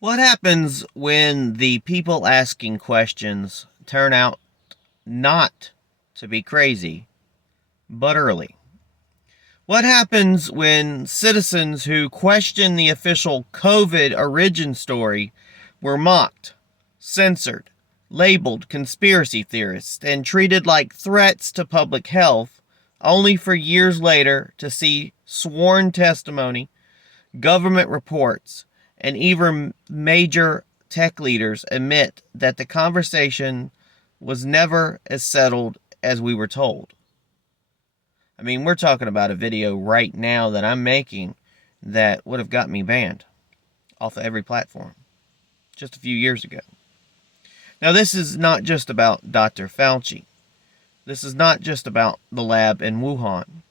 What happens when the people asking questions turn out not to be crazy, but early? What happens when citizens who question the official COVID origin story were mocked, censored, labeled conspiracy theorists, and treated like threats to public health, only for years later to see sworn testimony, government reports, and even major tech leaders admit that the conversation was never as settled as we were told? I mean, we're talking about a video right now that I'm making that would have got me banned off of every platform just a few years ago. Now, this is not just about Dr. Fauci. This is not just about the lab in Wuhan.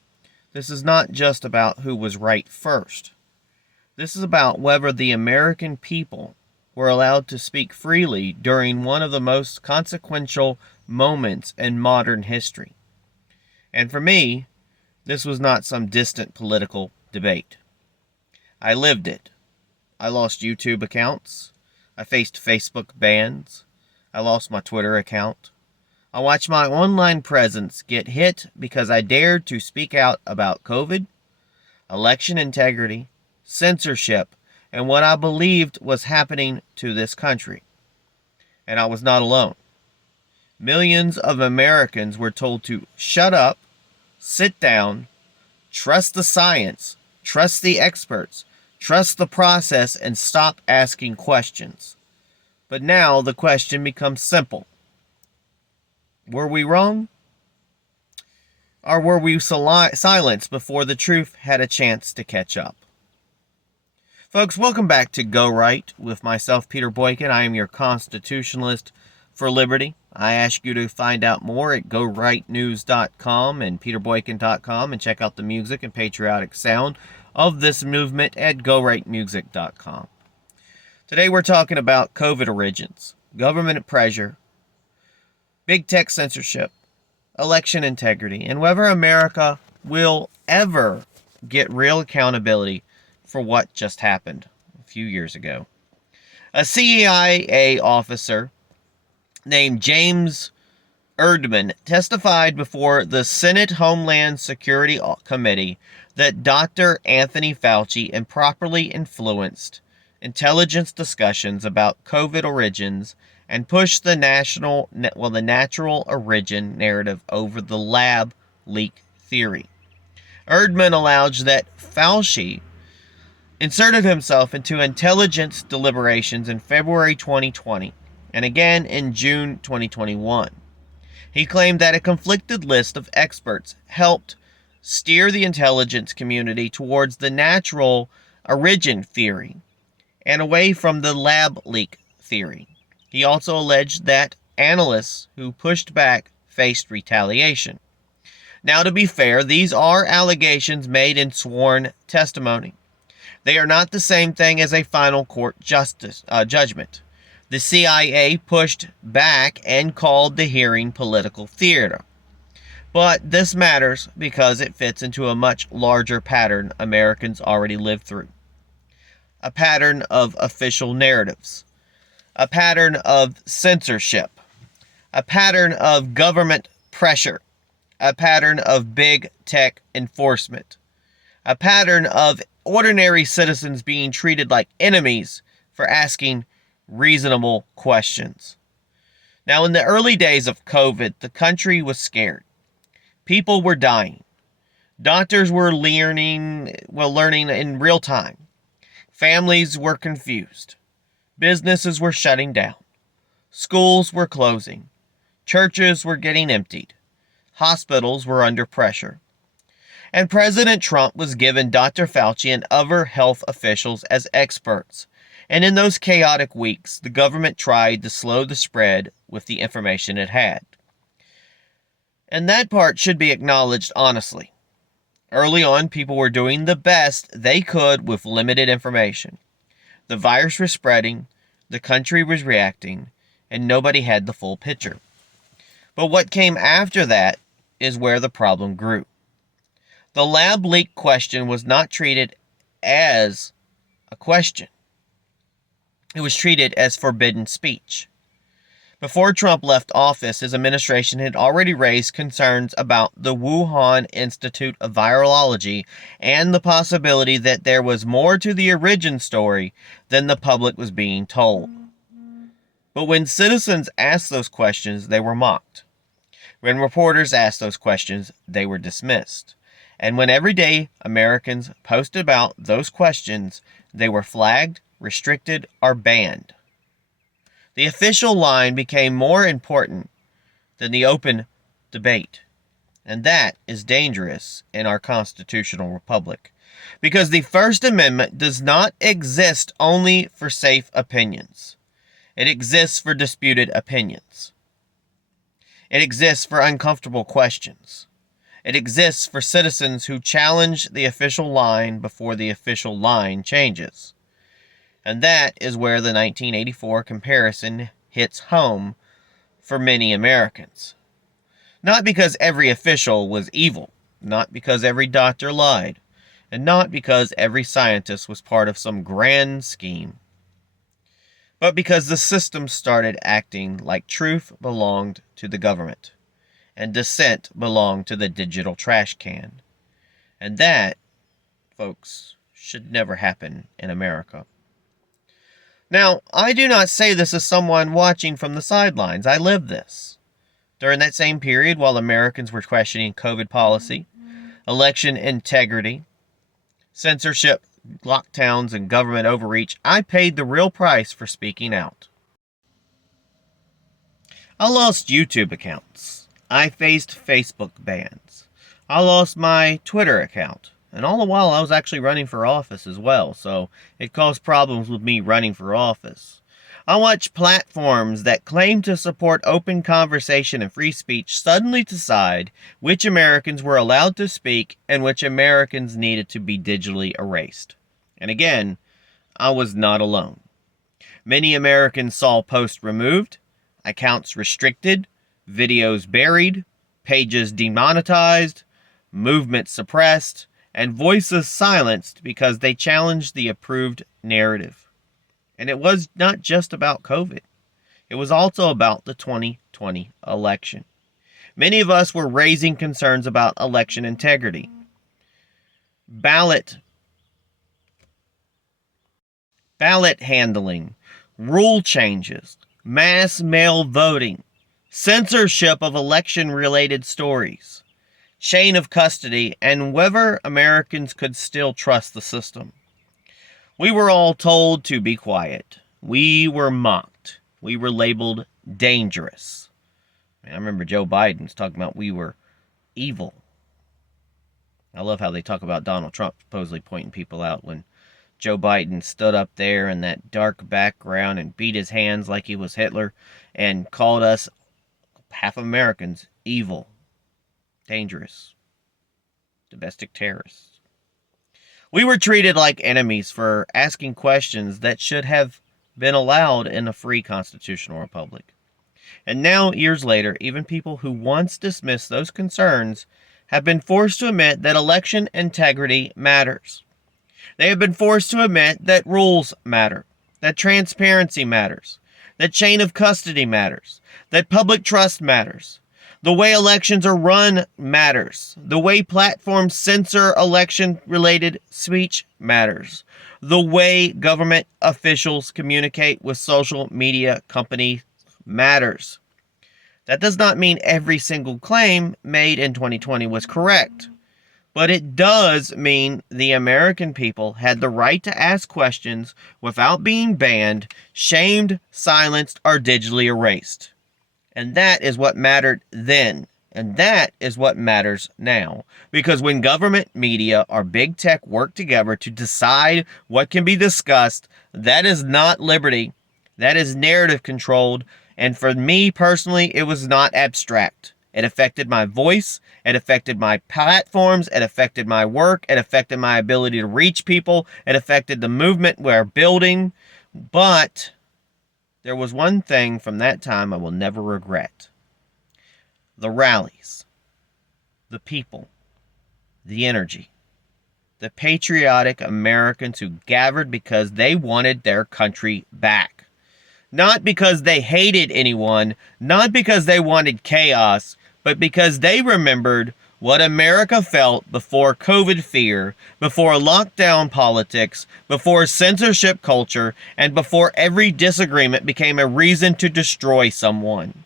This is not just about who was right first. This is about whether the American people were allowed to speak freely during one of the most consequential moments in modern history. And for me, this was not some distant political debate. I lived it. I lost YouTube accounts. I faced Facebook bans. I lost my Twitter account. I watched my online presence get hit because I dared to speak out about COVID, election integrity, censorship, and what I believed was happening to this country. And I was not alone. Millions of Americans were told to shut up, sit down, trust the science, trust the experts, trust the process, and stop asking questions. But now the question becomes simple. Were we wrong? Or were we silenced before the truth had a chance to catch up? Folks, welcome back to Go Right with myself, Peter Boykin. I am your constitutionalist for liberty. I ask you to find out more at gorightnews.com and peterboykin.com and check out the music and patriotic sound of this movement at gorightmusic.com. Today we're talking about COVID origins, government pressure, big tech censorship, election integrity, and whether America will ever get real accountability for what just happened a few years ago. A CIA officer named James Erdman testified before the Senate Homeland Security Committee that Dr. Anthony Fauci improperly influenced intelligence discussions about COVID origins and pushed the natural origin narrative over the lab leak theory. Erdman alleged that Fauci inserted himself into intelligence deliberations in February 2020 and again in June 2021. He claimed that a conflicted list of experts helped steer the intelligence community towards the natural origin theory and away from the lab leak theory. He also alleged that analysts who pushed back faced retaliation. Now, to be fair, these are allegations made in sworn testimony. They are not the same thing as a final court judgment. The CIA pushed back and called the hearing political theater. But this matters because it fits into a much larger pattern Americans already live through. A pattern of official narratives. A pattern of censorship. A pattern of government pressure. A pattern of big tech enforcement. A pattern of ordinary citizens being treated like enemies for asking reasonable questions. Now, in the early days of COVID, the country was scared. People were dying. Doctors were learning in real time. Families were confused. Businesses were shutting down. Schools were closing. Churches were getting emptied. Hospitals were under pressure. And President Trump was given Dr. Fauci and other health officials as experts. And in those chaotic weeks, the government tried to slow the spread with the information it had. And that part should be acknowledged honestly. Early on, people were doing the best they could with limited information. The virus was spreading, the country was reacting, and nobody had the full picture. But what came after that is where the problem grew. The lab leak question was not treated as a question. It was treated as forbidden speech. Before Trump left office, his administration had already raised concerns about the Wuhan Institute of Virology and the possibility that there was more to the origin story than the public was being told. But when citizens asked those questions, they were mocked. When reporters asked those questions, they were dismissed. And when everyday Americans posted about those questions, they were flagged, restricted, or banned. The official line became more important than the open debate. And that is dangerous in our constitutional republic. Because the First Amendment does not exist only for safe opinions. It exists for disputed opinions. It exists for uncomfortable questions. It exists for citizens who challenge the official line before the official line changes. And that is where the 1984 comparison hits home for many Americans. Not because every official was evil, not because every doctor lied, and not because every scientist was part of some grand scheme, but because the system started acting like truth belonged to the government, and dissent belonged to the digital trash can. And that, folks, should never happen in America. Now, I do not say this as someone watching from the sidelines. I lived this. During that same period, while Americans were questioning COVID policy, election integrity, censorship, lockdowns, and government overreach, I paid the real price for speaking out. I lost YouTube accounts. I faced Facebook bans. I lost my Twitter account. And all the while, I was actually running for office as well, so it caused problems with me running for office. I watched platforms that claim to support open conversation and free speech suddenly decide which Americans were allowed to speak and which Americans needed to be digitally erased. And again, I was not alone. Many Americans saw posts removed, accounts restricted, videos buried, pages demonetized, movements suppressed, and voices silenced because they challenged the approved narrative. And it was not just about COVID. It was also about the 2020 election. Many of us were raising concerns about election integrity, ballot handling, rule changes, mass mail voting, censorship of election-related stories, chain of custody, and whether Americans could still trust the system. We were all told to be quiet. We were mocked. We were labeled dangerous. I remember Joe Biden's talking about we were evil. I love how they talk about Donald Trump supposedly pointing people out when Joe Biden stood up there in that dark background and beat his hands like he was Hitler and called us, half Americans, evil, dangerous, domestic terrorists. We were treated like enemies for asking questions that should have been allowed in a free constitutional republic. And now, years later, even people who once dismissed those concerns have been forced to admit that election integrity matters. They have been forced to admit that rules matter, that transparency matters, that chain of custody matters, that public trust matters. The way elections are run matters. The way platforms censor election-related speech matters. The way government officials communicate with social media companies matters. That does not mean every single claim made in 2020 was correct. But it does mean the American people had the right to ask questions without being banned, shamed, silenced, or digitally erased. And that is what mattered then. And that is what matters now. Because when government, media, or big tech work together to decide what can be discussed, that is not liberty. That is narrative controlled. And for me personally, it was not abstract. It affected my voice. It affected my platforms. It affected my work. It affected my ability to reach people. It affected the movement we're building. But there was one thing from that time I will never regret. The rallies, the people, the energy. The patriotic Americans who gathered because they wanted their country back. Not because they hated anyone, not because they wanted chaos, but because they remembered what America felt before COVID fear, before lockdown politics, before censorship culture, and before every disagreement became a reason to destroy someone.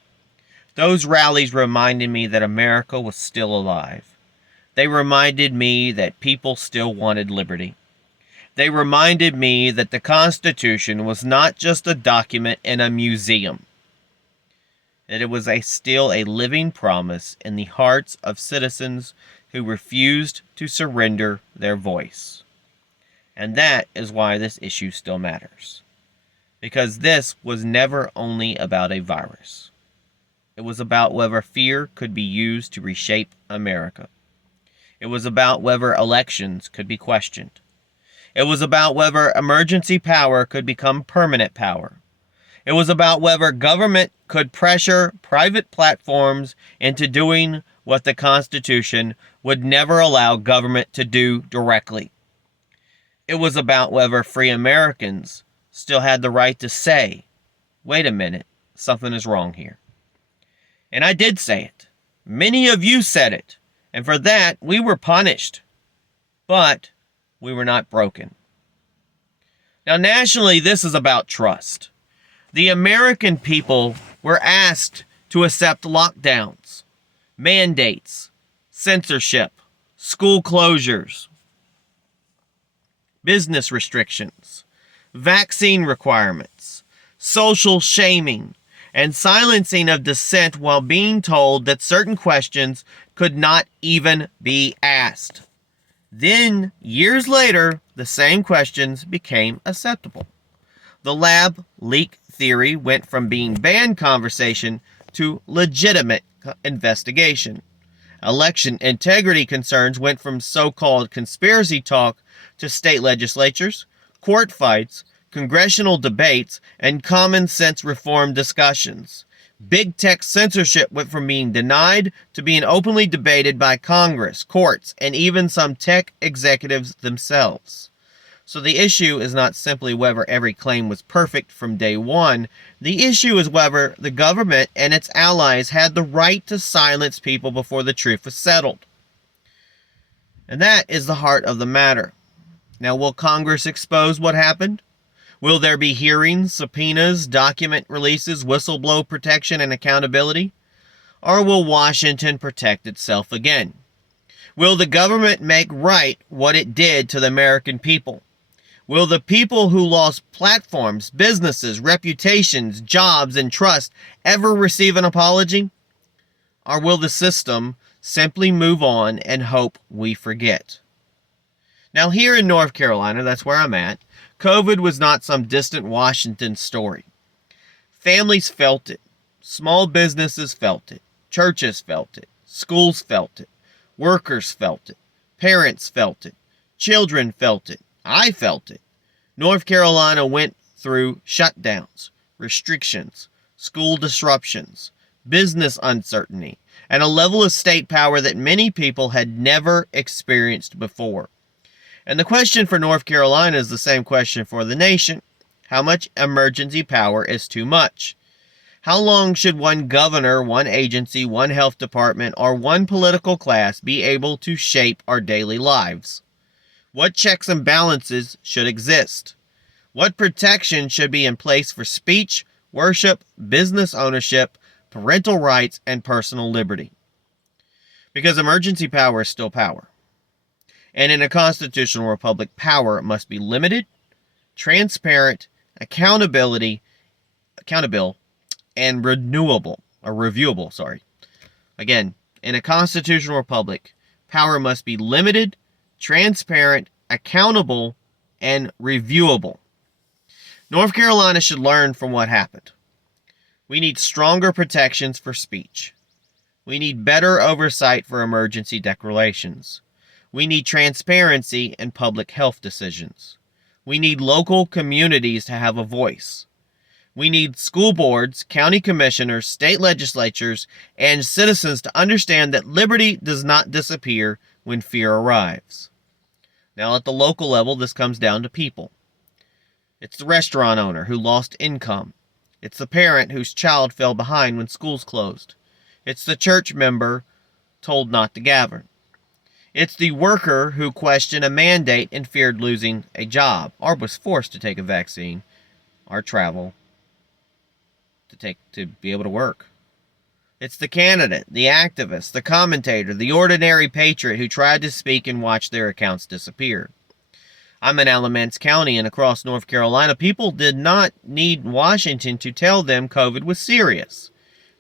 Those rallies reminded me that America was still alive. They reminded me that people still wanted liberty. They reminded me that the Constitution was not just a document in a museum, that it was still a living promise in the hearts of citizens who refused to surrender their voice. And that is why this issue still matters. Because this was never only about a virus. It was about whether fear could be used to reshape America. It was about whether elections could be questioned. It was about whether emergency power could become permanent power. It was about whether government could pressure private platforms into doing what the Constitution would never allow government to do directly. It was about whether free Americans still had the right to say, wait a minute, something is wrong here. And I did say it. Many of you said it. And for that, we were punished. But we were not broken. Now, nationally, this is about trust. The American people were asked to accept lockdowns, mandates, censorship, school closures, business restrictions, vaccine requirements, social shaming, and silencing of dissent while being told that certain questions could not even be asked. Then, years later, the same questions became acceptable. The lab leak theory went from being banned conversation to legitimate investigation. Election integrity concerns went from so-called conspiracy talk to state legislatures, court fights, congressional debates, and common sense reform discussions. Big tech censorship went from being denied to being openly debated by Congress, courts, and even some tech executives themselves. So the issue is not simply whether every claim was perfect from day one. The issue is whether the government and its allies had the right to silence people before the truth was settled. And that is the heart of the matter. Now, will Congress expose what happened? Will there be hearings, subpoenas, document releases, whistleblower protection, and accountability? Or will Washington protect itself again? Will the government make right what it did to the American people? Will the people who lost platforms, businesses, reputations, jobs, and trust ever receive an apology? Or will the system simply move on and hope we forget? Now, here in North Carolina, that's where I'm at, COVID was not some distant Washington story. Families felt it. Small businesses felt it. Churches felt it. Schools felt it. Workers felt it. Parents felt it. Children felt it. I felt it. North Carolina went through shutdowns, restrictions, school disruptions, business uncertainty, and a level of state power that many people had never experienced before. And the question for North Carolina is the same question for the nation. How much emergency power is too much? How long should one governor, one agency, one health department, or one political class be able to shape our daily lives? What checks and balances should exist? What protection should be in place for speech, worship, business ownership, parental rights, and personal liberty? Because emergency power is still power. And in a constitutional republic, power must be limited, transparent, accountable, and reviewable. Again, in a constitutional republic, power must be limited, transparent, accountable, and reviewable. North Carolina should learn from what happened. We need stronger protections for speech. We need better oversight for emergency declarations. We need transparency in public health decisions. We need local communities to have a voice. We need school boards, county commissioners, state legislatures, and citizens to understand that liberty does not disappear when fear arrives. Now, at the local level, this comes down to people. It's the restaurant owner who lost income. It's the parent whose child fell behind when schools closed. It's the church member told not to gather. It's the worker who questioned a mandate and feared losing a job, or was forced to take a vaccine, or travel to be able to work. It's the candidate, the activist, the commentator, the ordinary patriot who tried to speak and watched their accounts disappear. I'm in Alamance County, and across North Carolina, people did not need Washington to tell them COVID was serious.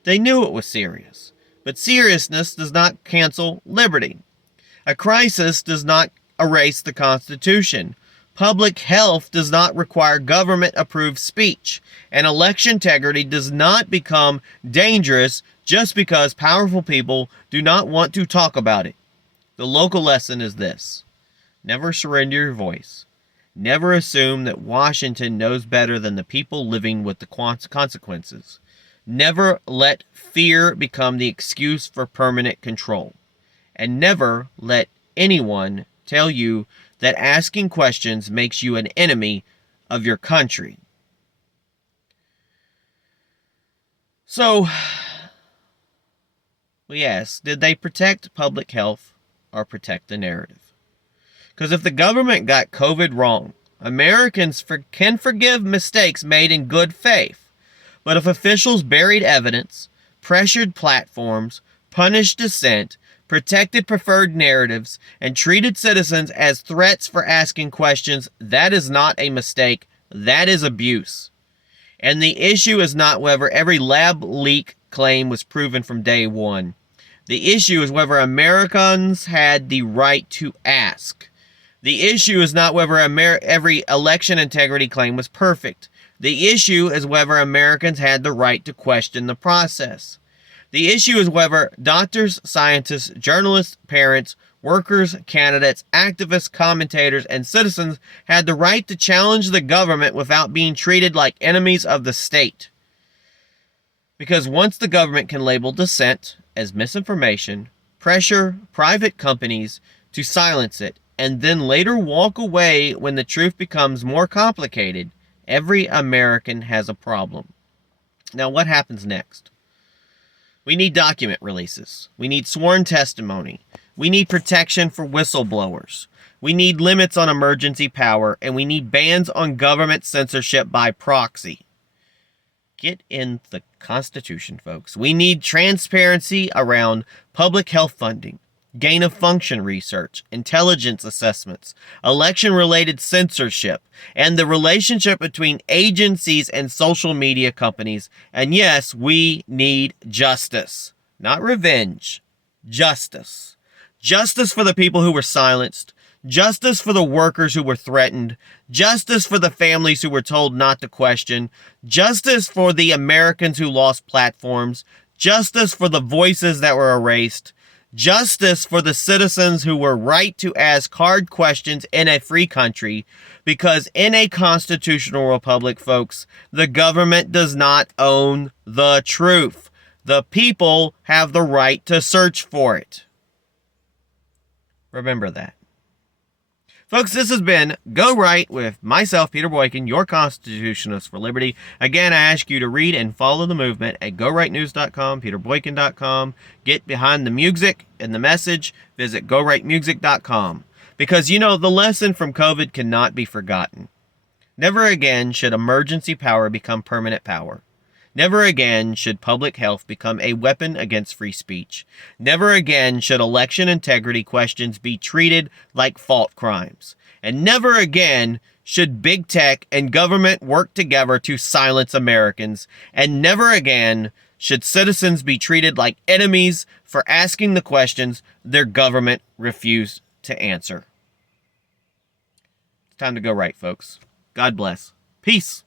They knew it was serious. But seriousness does not cancel liberty. A crisis does not erase the Constitution. Public health does not require government-approved speech. And election integrity does not become dangerous just because powerful people do not want to talk about it. The local lesson is this: never surrender your voice. Never assume that Washington knows better than the people living with the consequences. Never let fear become the excuse for permanent control. And never let anyone tell you that asking questions makes you an enemy of your country. So, we ask, did they protect public health or protect the narrative? Because if the government got COVID wrong, Americans can forgive mistakes made in good faith. But if officials buried evidence, pressured platforms, punished dissent, protected preferred narratives, and treated citizens as threats for asking questions, that is not a mistake. That is abuse. And the issue is not whether every lab leak claim was proven from day one. The issue is whether Americans had the right to ask. The issue is not whether every election integrity claim was perfect. The issue is whether Americans had the right to question the process. The issue is whether doctors, scientists, journalists, parents, workers, candidates, activists, commentators, and citizens had the right to challenge the government without being treated like enemies of the state. Because once the government can label dissent as misinformation, pressure private companies to silence it, and then later walk away when the truth becomes more complicated, every American has a problem. Now, what happens next? We need document releases. We need sworn testimony. We need protection for whistleblowers. We need limits on emergency power, and we need bans on government censorship by proxy. Get in the Constitution, folks. We need transparency around public health funding, gain-of-function research, intelligence assessments, election-related censorship, and the relationship between agencies and social media companies. And yes, we need justice. Not revenge. Justice. Justice for the people who were silenced. Justice for the workers who were threatened. Justice for the families who were told not to question. Justice for the Americans who lost platforms. Justice for the voices that were erased. Justice for the citizens who were right to ask hard questions in a free country, because in a constitutional republic, folks, the government does not own the truth. The people have the right to search for it. Remember that. Folks, this has been Go Right with myself, Peter Boykin, your Constitutionalist for Liberty. Again, I ask you to read and follow the movement at GoRightNews.com, PeterBoykin.com. Get behind the music and the message. Visit GoRightMusic.com. Because, the lesson from COVID cannot be forgotten. Never again should emergency power become permanent power. Never again should public health become a weapon against free speech. Never again should election integrity questions be treated like fault crimes. And never again should big tech and government work together to silence Americans. And never again should citizens be treated like enemies for asking the questions their government refused to answer. It's time to go right, folks. God bless. Peace.